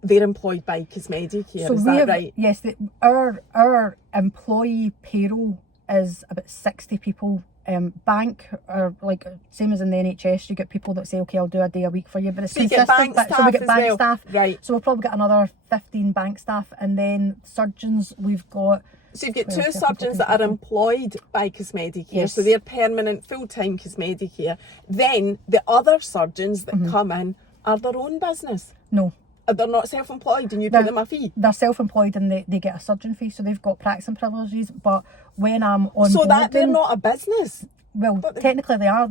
they're employed by Cosmetic Care. Is that right? Yes, our employee payroll is about 60 people. Bank, or like same as in the NHS, you get people that say, okay, I'll do a day a week for you, but it's so consistent. So we get bank staff, right? So we'll probably get another 15 bank staff, and then surgeons we've got. So you've got 2 surgeons that are employed by Cosmetic Care, so they're permanent, full-time Cosmetic Care. Then the other surgeons that come in are their own business. No. They're not self-employed and you pay them a fee? They're self-employed and they get a surgeon fee, so they've got practicing privileges, but when I'm on so that they're not a business? Well, technically they are.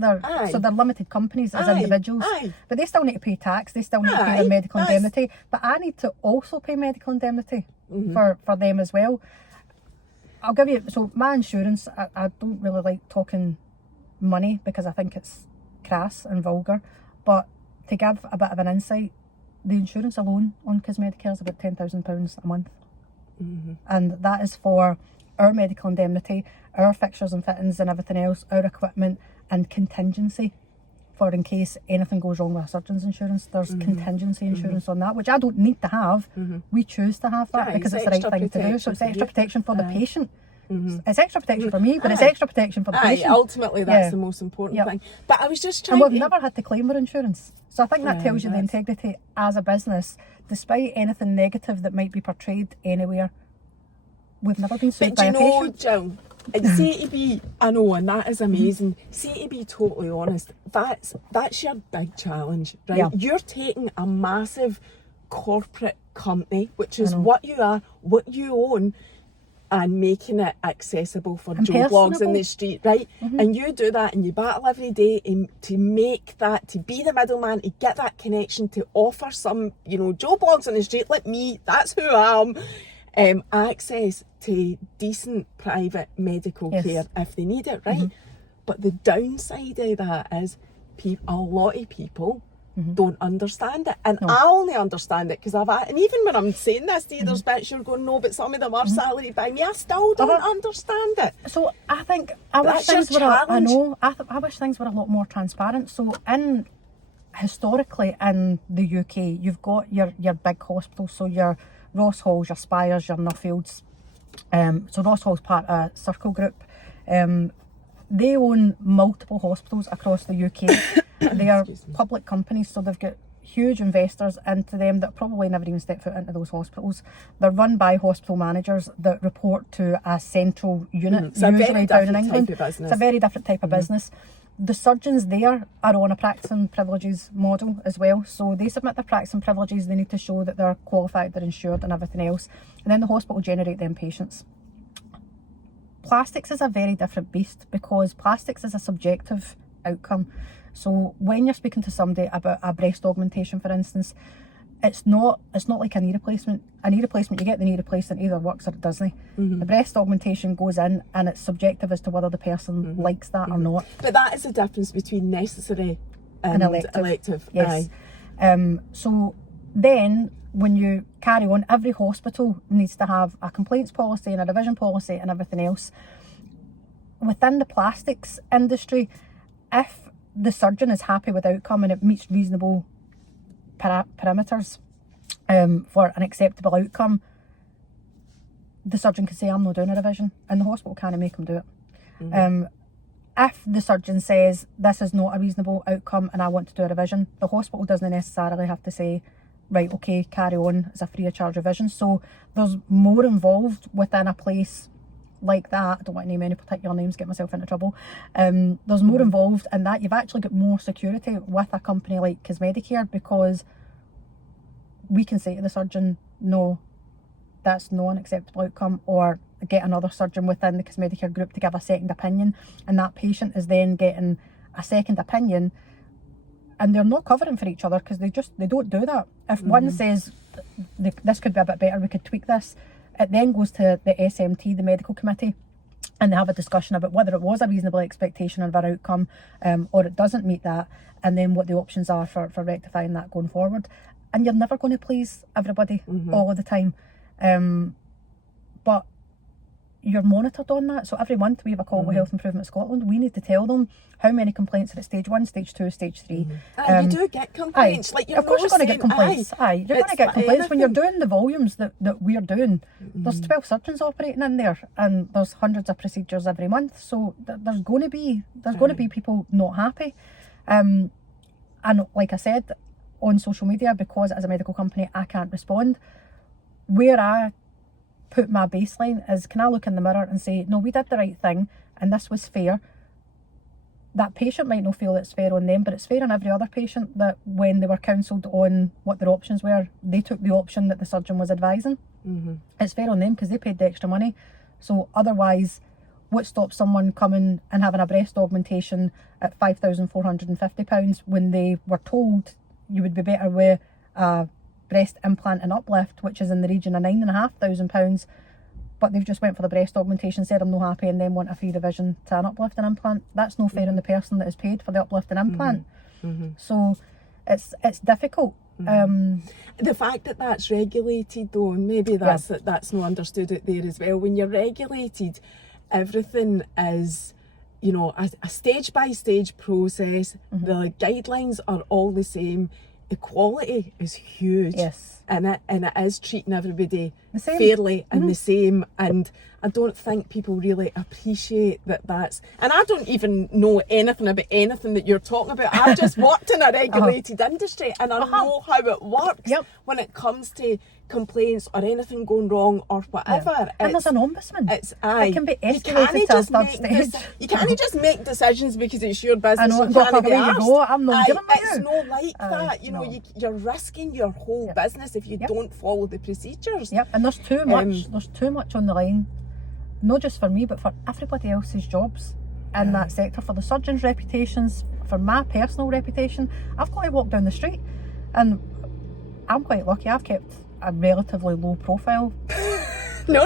So they're limited companies as individuals. But they still need to pay tax, they still need to pay their medical indemnity. But I need to also pay medical indemnity for them as well. I'll give you, so my insurance, I don't really like talking money because I think it's crass and vulgar, but to give a bit of an insight, the insurance alone on Cosmetic Care is about £10,000 a month. And that is for our medical indemnity, our fixtures and fittings and everything else, our equipment, and contingency for in case anything goes wrong with a surgeon's insurance. There's contingency insurance on that, which I don't need to have. We choose to have that because it's the right thing to do. So it's extra protection for the patient. It's extra protection for me, but it's extra protection for the patient. Ultimately, that's the most important thing. But I was just trying and we've never had to claim our insurance. So I think that tells you the integrity as a business, despite anything negative that might be portrayed anywhere. We've never been sued by a patient. Jill, say to be, I know, and that is amazing. Say to be totally honest, that's your big challenge, right? Yeah. You're taking a massive corporate company, which is what you are, what you own, and making it accessible for Joe Blogs in the street, right? And you do that and you battle every day to make that, to be the middleman, to get that connection, to offer some, you know, Joe Blogs in the street like me, that's who I am, access to decent private medical care if they need it, right? But the downside of that is a lot of people don't understand it, and I only understand it because and even when I'm saying this to you, there's bits you're going, no, but some of them are salaried by me. I still don't understand it. So I think I wish things were. I wish things were a lot more transparent. So historically in the UK, you've got your big hospitals, so your Ross Halls, your Spires, your Nuffields. So Ross Hall's part of Circle Group. They own multiple hospitals across the UK. They are public companies, so they've got huge investors into them that probably never even step foot into those hospitals. They're run by hospital managers that report to a central unit, usually down in England. It's a very different type of business. The surgeons there are on a practicing privileges model as well. So they submit their practicing privileges, they need to show that they're qualified, they're insured and everything else. And then the hospital generate them patients. Plastics is a very different beast because plastics is a subjective outcome. So when you're speaking to somebody about a breast augmentation, for instance, it's not like a knee replacement. A knee replacement, you get the knee replacement, either works or it doesn't. The breast augmentation goes in and it's subjective as to whether the person likes that or not. But that is the difference between necessary and elective. Yes. So then when you carry on, every hospital needs to have a complaints policy and a revision policy and everything else. Within the plastics industry, if the surgeon is happy with outcome and it meets reasonable parameters for an acceptable outcome, the surgeon can say, I'm not doing a revision, and the hospital can't make them do it. If the surgeon says, this is not a reasonable outcome and I want to do a revision, the hospital doesn't necessarily have to say, right, okay, carry on as a free of charge revision. So there's more involved within a place like that. I don't want to name any particular names, get myself into trouble. There's more involved in that. You've actually got more security with a company like Cosmedicare, because we can say to the surgeon, no, that's not an acceptable outcome, or get another surgeon within the Cosmedicare group to give a second opinion, and that patient is then getting a second opinion, and they're not covering for each other, because they don't do that. If one says this could be a bit better, we could tweak this, it then goes to the SMT, the medical committee, and they have a discussion about whether it was a reasonable expectation of our outcome, or it doesn't meet that, and then what the options are for rectifying that going forward. And you're never going to please everybody all of the time, but you're monitored on that. So every month we have a call with Health Improvement Scotland. We need to tell them how many complaints are at stage 1, stage 2, stage 3. You do get complaints. Like, of course you're going to get complaints. You're going to get complaints when you're doing the volumes that we're doing. There's 12 surgeons operating in there, and there's hundreds of procedures every month. So there's going to be people not happy. And like I said, on social media, because as a medical company I can't respond, where I put my baseline is, can I look in the mirror and say, no, we did the right thing and this was fair. That patient might not feel it's fair on them, but it's fair on every other patient that when they were counselled on what their options were, they took the option that the surgeon was advising. It's fair on them because they paid the extra money. So otherwise, what stops someone coming and having a breast augmentation at £5,450 when they were told you would be better with a breast implant and uplift, which is in the region of £9,500, but they've just went for the breast augmentation, said I'm not happy, and then want a free revision to an uplift and implant? That's no fair on the person that has paid for the uplift and implant. So it's difficult. The fact that that's regulated though, and maybe that's not understood out there as well. When you're regulated, everything is, you know, a stage by stage process. The guidelines are all the same. Equality is huge, and it is treating everybody fairly and the same, and I don't think people really appreciate that's, and I don't even know anything about anything that you're talking about. I've just worked in a regulated industry, and I know how it works when it comes to complaints or anything going wrong or whatever. And there's an ombudsman. It can be escalated to a third stage. You can't just make decisions because it's your business. I know, I'm not It's not like that. You know, you're risking your whole business if you don't follow the procedures. And there's too much. There's too much on the line, not just for me, but for everybody else's jobs in that sector, for the surgeons' reputations, for my personal reputation. I've got to walk down the street, and I'm quite lucky. I've kept a relatively low profile. No.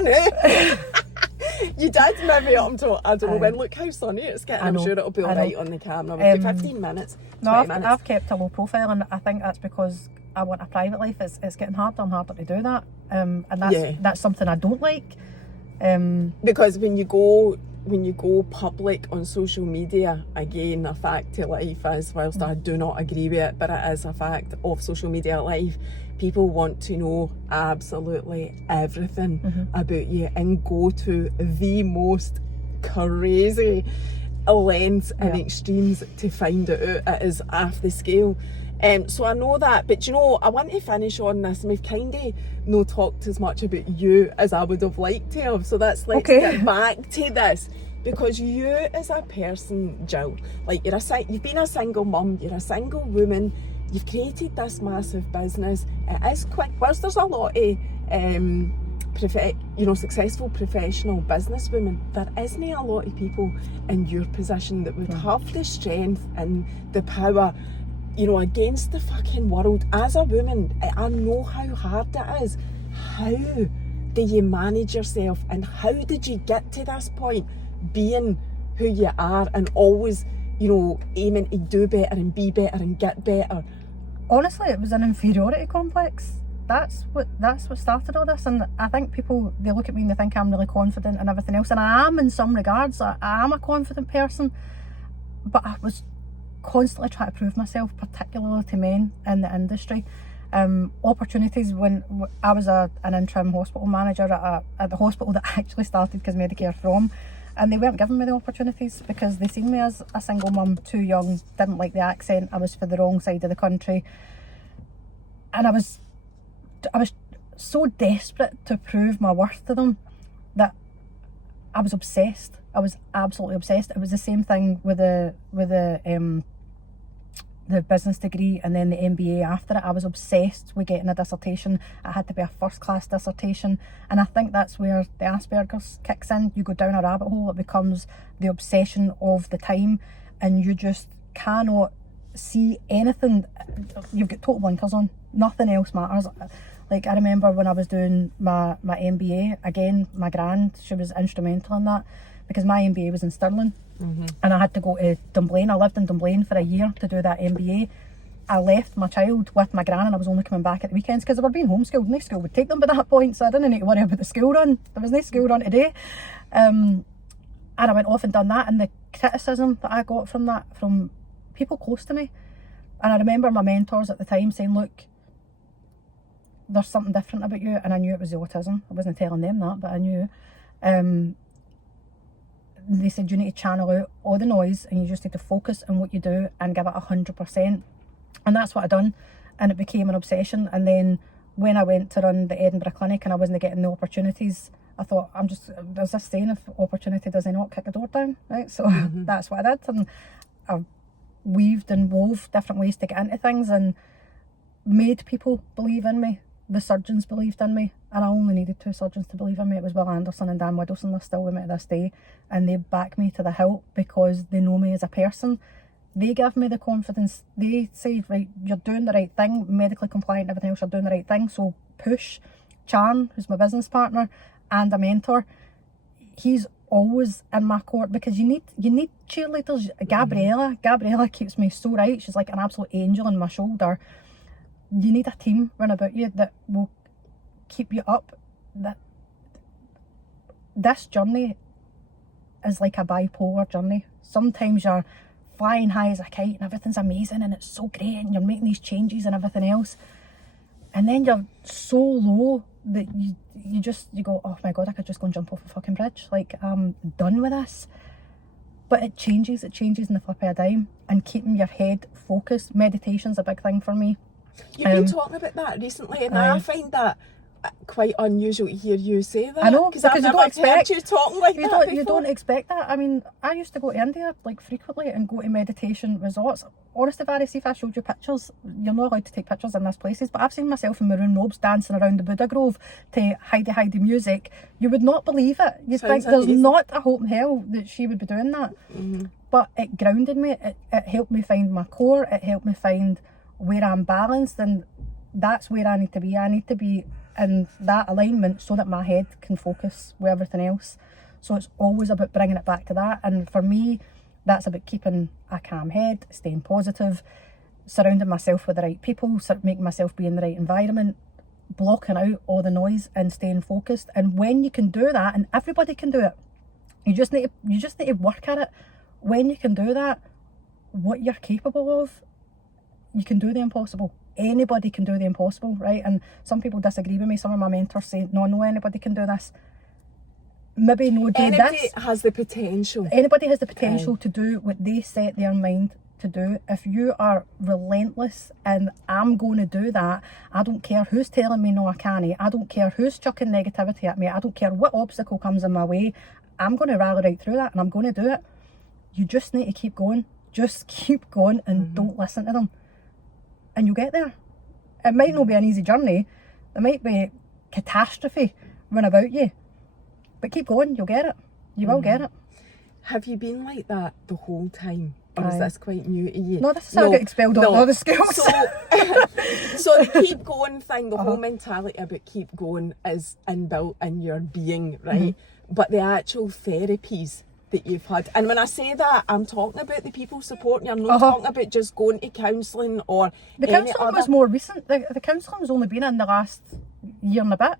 You did maybe up until, I don't know when. Look how sunny it's getting. I'm sure it'll be alright on the camera. We've got 15 minutes. I've kept a low profile, and I think that's because I want a private life. It's getting harder and harder to do that, and that's something I don't like. Because when you go public on social media, again, a fact to life is, whilst I do not agree with it, but it is a fact of social media life, people want to know absolutely everything about you and go to the most crazy lengths and extremes to find it out. It is off the scale. So I know that, but you know, I want to finish on this, and we've kind of no talked as much about you as I would have liked to have, so let's get back to this, because you as a person, Gill, like you've been a single mum, you're a single woman, you've created this massive business. It is quick. Whilst there's a lot of successful professional businesswomen, there isn't a lot of people in your position that would have the strength and the power, you know, against the fucking world. As a woman, I know how hard it is. How do you manage yourself, and how did you get to this point, being who you are and always, you know, aiming to do better and be better and get better? Honestly, it was an inferiority complex. That's what started all this, and I think people, they look at me and they think I'm really confident and everything else, and I am in some regards. I am a confident person, but I was constantly trying to prove myself, particularly to men in the industry. Opportunities, when I was an interim hospital manager at the hospital that I actually started Cosmedicare from, and they weren't giving me the opportunities because they seen me as a single mum, too young, didn't like the accent, I was for the wrong side of the country, and I was so desperate to prove my worth to them that I was obsessed. I was absolutely obsessed. It was the same thing with the business degree and then the MBA after it. I was obsessed with getting a dissertation. It had to be a first-class dissertation, and I think that's where the Asperger's kicks in. You go down a rabbit hole. It becomes the obsession of the time, and you just cannot see anything. You've got total blinkers on. Nothing else matters. Like, I remember when I was doing my MBA, again, my gran, she was instrumental in that, because my MBA was in Stirling, and I had to go to Dunblane. I lived in Dunblane for a year to do that MBA. I left my child with my gran, and I was only coming back at the weekends because they were being homeschooled. No school would take them by that point, so I didn't need to worry about the school run. There was no school run today. And I went off and done that, and the criticism that I got from that, from people close to me. And I remember my mentors at the time saying, look, there's something different about you. And I knew it was the autism. I wasn't telling them that, but I knew. They said you need to channel out all the noise, and you just need to focus on what you do and give it 100%. And that's what I done, and it became an obsession. And then when I went to run the Edinburgh clinic and I wasn't getting the opportunities, I thought, there's this saying, if opportunity does not kick the door down, right? So that's what I did, and I've weaved and wove different ways to get into things and made people believe in me. The surgeons believed in me, and I only needed 2 surgeons to believe in me. It was Will Anderson and Dan Widdowson. They're still with me to this day, and they back me to the hilt because they know me as a person. They give me the confidence. They say, right, you're doing the right thing, medically compliant and everything else, you're doing the right thing, so push. Chan, who's my business partner and a mentor, he's always in my court, because you need cheerleaders. Gabriella keeps me so right. She's like an absolute angel on my shoulder. You need a team round about you that will keep you up. That this journey is like a bipolar journey. Sometimes you're flying high as a kite and everything's amazing and it's so great and you're making these changes and everything else, and then you're so low that you go, oh my god, I could just go and jump off a fucking bridge, like I'm done with this. But it changes in the flip of a dime, and keeping your head focused. Meditation's a big thing for me. You've been talking about that recently, and I find that quite unusual to hear you say that. I know, because I've never heard you talking like that before. You don't expect that. I mean, I used to go to India like frequently and go to meditation resorts. Honestly, Barry, see if I showed you pictures, you're not allowed to take pictures in these places, but I've seen myself in maroon robes dancing around the Buddha Grove to Heidi music. You would not believe it. You'd think there's not a hope in hell that she would be doing that. But it grounded me. It helped me find my core. It helped me find where I'm balanced, and that's where I need to be. I need to be in that alignment so that my head can focus with everything else. So it's always about bringing it back to that, and for me that's about keeping a calm head, staying positive, surrounding myself with the right people, making myself be in the right environment, blocking out all the noise and staying focused. And when you can do that, and everybody can do it, you just need to work at it. When you can do that, what you're capable of, you can do the impossible. Anybody can do the impossible, right? And some people disagree with me. Some of my mentors say, no, anybody can do this. Maybe no, do anybody this. has the potential. Anybody has the potential to do what they set their mind to do. If you are relentless and I'm going to do that, I don't care who's telling me no, I can't. I don't care who's chucking negativity at me. I don't care what obstacle comes in my way. I'm going to rally right through that, and I'm going to do it. You just need to keep going. Just keep going and don't listen to them. And you'll get there. It might not be an easy journey. There might be catastrophe run about you. But keep going, you'll get it. You will get it. Have you been like that the whole time? Or is this quite new to you? No, this is how I got expelled out of all the schools. So the keep going thing, the whole mentality about keep going is inbuilt in your being, right? But the actual therapies that you've had, and when I say that, I'm talking about the people supporting you. I'm not talking about just going to counselling or the counselling was more recent. The counselling has only been in the last year and a bit.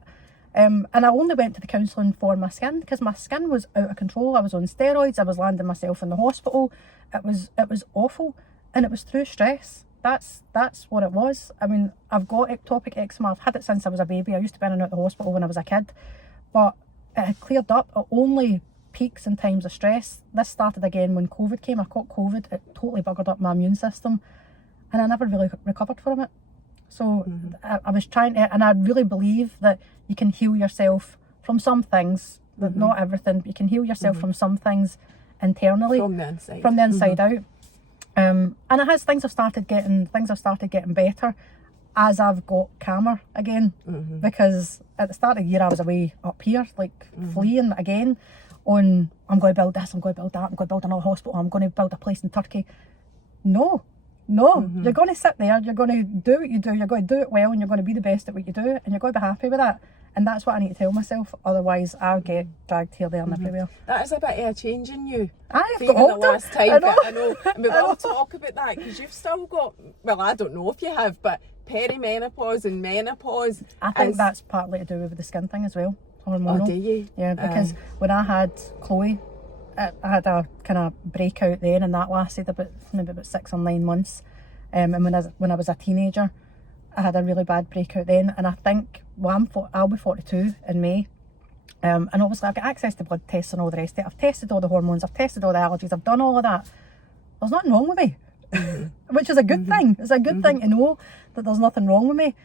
And I only went to the counselling for my skin, because my skin was out of control. I was on steroids. I was landing myself in the hospital. It was awful, and it was through stress. That's what it was. I mean, I've got ectopic eczema. I've had it since I was a baby. I used to be in and out of the hospital when I was a kid, but it had cleared up. It only peaks in times of stress. This started again when COVID came. I caught COVID. It totally buggered up my immune system, and I never really recovered from it. So I was trying to, and I really believe that you can heal yourself from some things that not everything, you can heal yourself from some things internally. From the inside. From the inside out. And it has, things have started getting better as I've got calmer again. Because at the start of the year I was away up here, like fleeing again on, I'm going to build this, I'm going to build that, I'm going to build another hospital, I'm going to build a place in Turkey. No, you're going to sit there, you're going to do what you do, you're going to do it well, and you're going to be the best at what you do, and you're going to be happy with that. And that's what I need to tell myself, otherwise I'll get dragged here, there and everywhere. That is a bit of a change in you. I've For got even the older. last time, I know. but I know. And we will talk about that, because you've still got, well, I don't know if you have, but perimenopause and menopause. I think that's partly to do with the skin thing as well. Hormonal. Oh, do you? Yeah, because when I had Chloe, I had a kind of breakout then, and that lasted maybe about 6 or 9 months. And when I was a teenager, I had a really bad breakout then, and I think, well, I'll be 42 in May. And obviously I've got access to blood tests and all the rest of it. I've tested all the hormones, I've tested all the allergies, I've done all of that. There's nothing wrong with me, which is a good thing. It's a good thing to know that there's nothing wrong with me.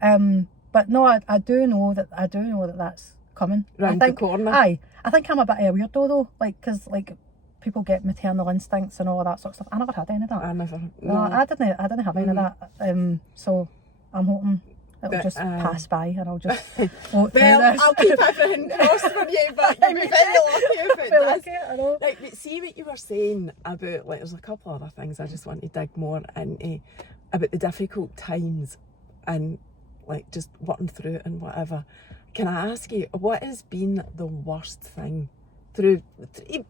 But no, I do know that that's coming. Round the corner. Aye, I think I'm a bit of a weirdo though, because people get maternal instincts and all of that sort of stuff. I never had any of that. I never. No, I didn't have any of that. So I'm hoping it'll just pass by and I'll just float through Well, this. I'll keep everything crossed for you, but you'll be very lucky Feel about like this. it, I know. Like, but see what you were saying about, like, there's a couple other things I just want to dig more into, about the difficult times and, like, just working through it and whatever. Can I ask you, what has been the worst thing through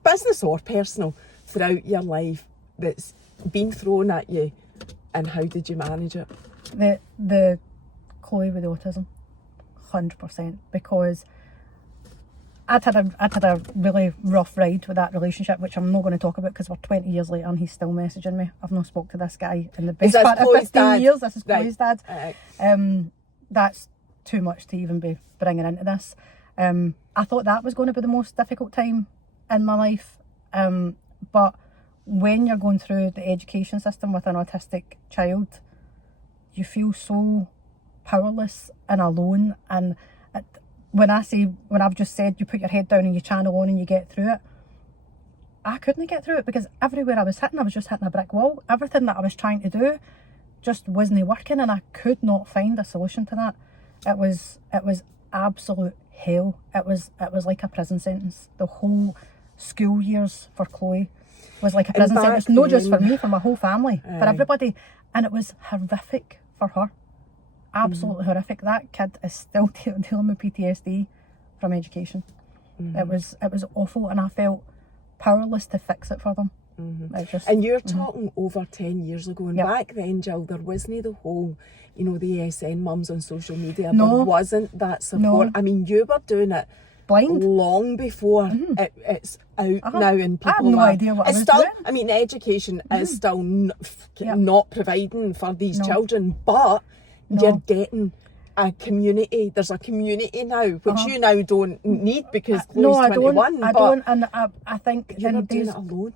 business or personal throughout your life that's been thrown at you, and how did you manage it? The Chloe with the autism, 100%, because I'd had a really rough ride with that relationship, which I'm not going to talk about because we're 20 years later and he's still messaging me. I've not spoke to this guy in the best part of 15 years. This is Chloe's dad. That's too much to even be bringing into this. I thought that was going to be the most difficult time in my life. But when you're going through the education system with an autistic child, you feel so powerless and alone. And when I've just said you put your head down and you channel on and you get through it, I couldn't get through it, because everywhere I was just hitting a brick wall. Everything that I was trying to do just wasn't working, and I could not find a solution to that. It was absolute hell. It was like a prison sentence. The whole school years for Chloe was like a prison sentence. Not just for me, for my whole family, for everybody. And it was horrific for her. Absolutely horrific. That kid is still dealing with PTSD from education. It was awful, and I felt powerless to fix it for them. And you're talking over 10 years ago, and back then, Gill, there wasn't the whole, the ASN mums on social media. No. There wasn't that support. No. I mean, you were doing it Blind. long before it's out now, and people I have no idea what I was doing. I mean, education is still not providing for these children, but you're getting a community. There's a community now, which you now don't need because Chloe's 21. I don't, and I think you were doing it alone.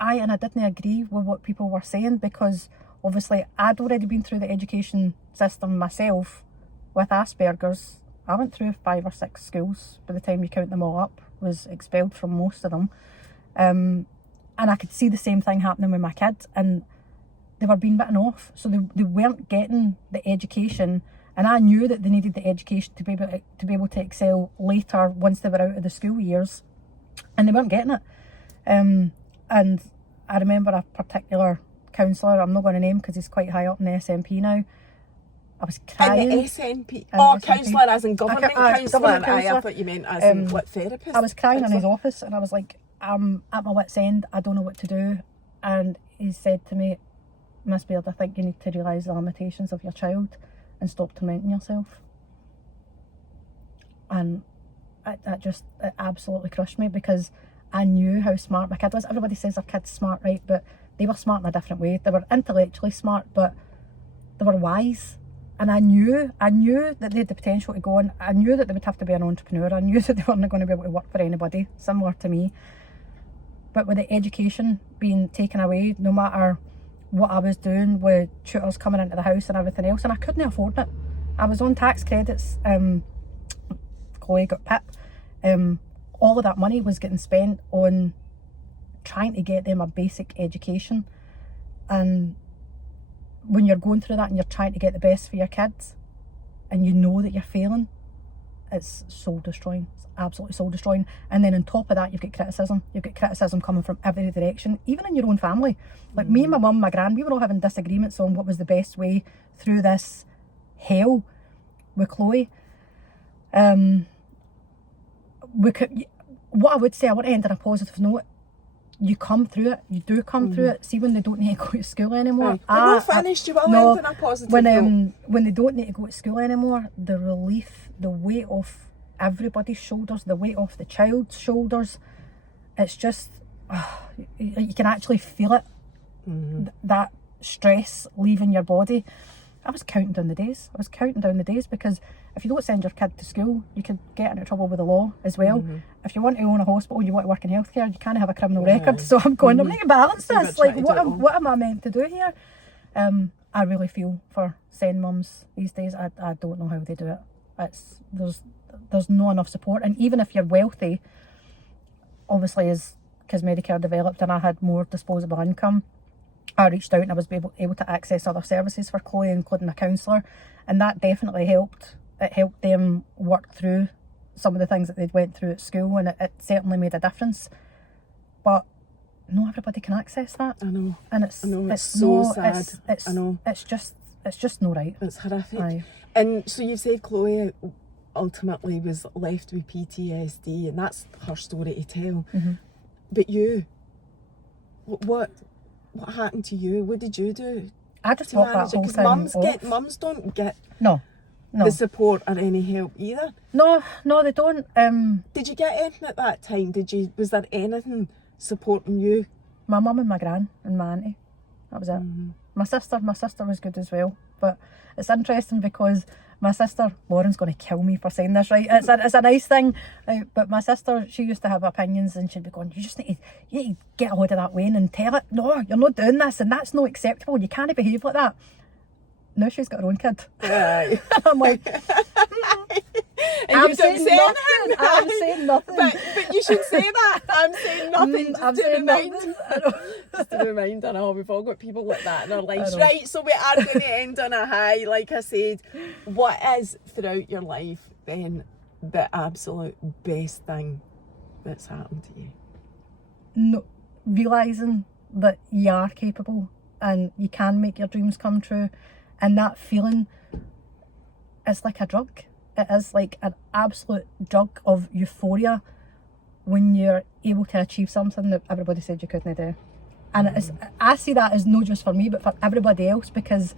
And I didn't agree with what people were saying, because obviously I'd already been through the education system myself with Asperger's. I went through 5 or 6 schools by the time you count them all up, was expelled from most of them. And I could see the same thing happening with my kids, and they were being written off. So they weren't getting the education, and I knew that they needed the education to be able to excel later once they were out of the school years, and they weren't getting it. And I remember a particular counsellor, I'm not going to name because he's quite high up in the SNP now. I was crying. In the SNP? Oh, counsellor as in government counsellor. I thought you meant as in what, therapist? I was crying in his office, and I was like, I'm at my wit's end, I don't know what to do. And he said to me, Miss Baird, I think you need to realise the limitations of your child and stop tormenting yourself. And it absolutely crushed me, because I knew how smart my kid was. Everybody says their kid's smart, right? But they were smart in a different way. They were intellectually smart, but they were wise. And I knew that they had the potential to go on. I knew that they would have to be an entrepreneur. I knew that they weren't going to be able to work for anybody, similar to me. But with the education being taken away, no matter what I was doing with tutors coming into the house and everything else, and I couldn't afford it. I was on tax credits. Chloe got PIP. all of that money was getting spent on trying to get them a basic education. And when you're going through that and you're trying to get the best for your kids and you know that you're failing, it's soul destroying. It's absolutely soul destroying. And then on top of that, you've got criticism. You've got criticism coming from every direction, even in your own family. Like me and my mum, my gran, we were all having disagreements on what was the best way through this hell with Chloe. What I would say, I want to end on a positive note. You come through it. You do come through it. See, when they don't need to go to school anymore. We're not finished. You will end on a positive note. When they don't need to go to school anymore, the relief, the weight off everybody's shoulders, the weight off the child's shoulders, it's just, you can actually feel it. That stress leaving your body. I was counting down the days. Because if you don't send your kid to school, you could get into trouble with the law as well. If you want to own a hospital and you want to work in healthcare, you can't have a criminal record. So I'm going, I need to balance this. Like, what am I meant to do here? I really feel for send mums these days. I don't know how they do it. There's not enough support. And even if you're wealthy, obviously because Medicare developed and I had more disposable income, I reached out and I was able to access other services for Chloe, including a counsellor, and that definitely helped. It helped them work through some of the things that they'd went through at school, and it certainly made a difference. But not everybody can access that. I know. And it's so sad. I know. It's just not right. It's horrific. Aye. And so you said Chloe ultimately was left with PTSD, and that's her story to tell. But you, what happened to you? What did you do? I just thought that whole thing Mums don't get no the support or any help either. No, they don't. Did you get anything at that time? Was there anything supporting you? My mum and my gran and my auntie. That was it. My sister was good as well. But it's interesting because my sister, Lauren's going to kill me for saying this, right? It's a nice thing, right? But my sister, she used to have opinions and she'd be going, you need to get a hold of that Wayne and tell it, no, you're not doing this and that's not acceptable. You can't behave like that. Now she's got her own kid. Right. I'm like, I'm saying nothing. But you should say that. I'm saying nothing. Just to remind, I know we've all got people like that in our lives, right? So we are going to end on a high. Like I said, what is throughout your life then the absolute best thing that's happened to you? No, realising that you are capable and you can make your dreams come true, and that feeling is like a drug. It is like an absolute drug of euphoria when you're able to achieve something that everybody said you couldn't do. And I see that as not just for me, but for everybody else, because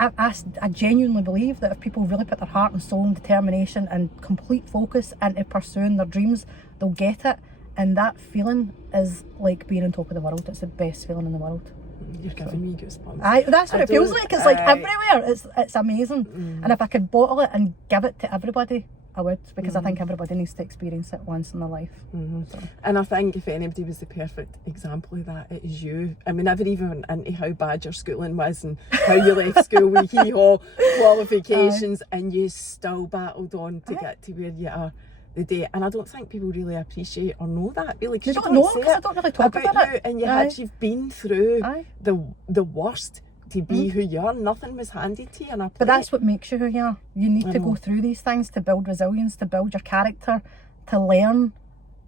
I genuinely believe that if people really put their heart and soul and determination and complete focus into pursuing their dreams, they'll get it. And that feeling is like being on top of the world. It's the best feeling in the world. You're giving me goosebumps. That's what it feels like. It's like everywhere. It's amazing. And if I could bottle it and give it to everybody, I would, because I think everybody needs to experience it once in their life. So. And I think if anybody was the perfect example of that, it is you. I mean, never even went into how bad your schooling was and how you left school with hee-haw qualifications, and you still battled on to get to where you are the day. And I don't think people really appreciate or know that, really, because you don't know, because I don't really talk about it. And you've been through the worst to be who you are. Nothing was handed to you on a plate. But that's what makes you who you are. You need to go through these things to build resilience, to build your character, to learn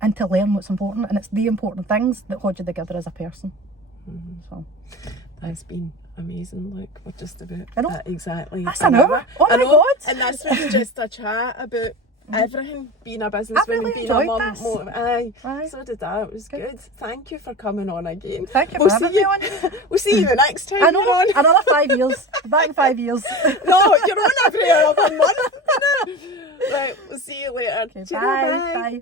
what's important. And it's the important things that hold you together as a person. So that's been amazing. Look, we're just about exactly that's an hour. Oh my God. And this was just a chat about everything, being a businesswoman, really being a mum. Aye. So did I. It was good. Thank you for coming on again. Thank you for having me on. We'll see you the next time. I know, you're on. Another 5 years. Back in 5 years. No, you're on every other month. Right, we'll see you later. Okay, bye.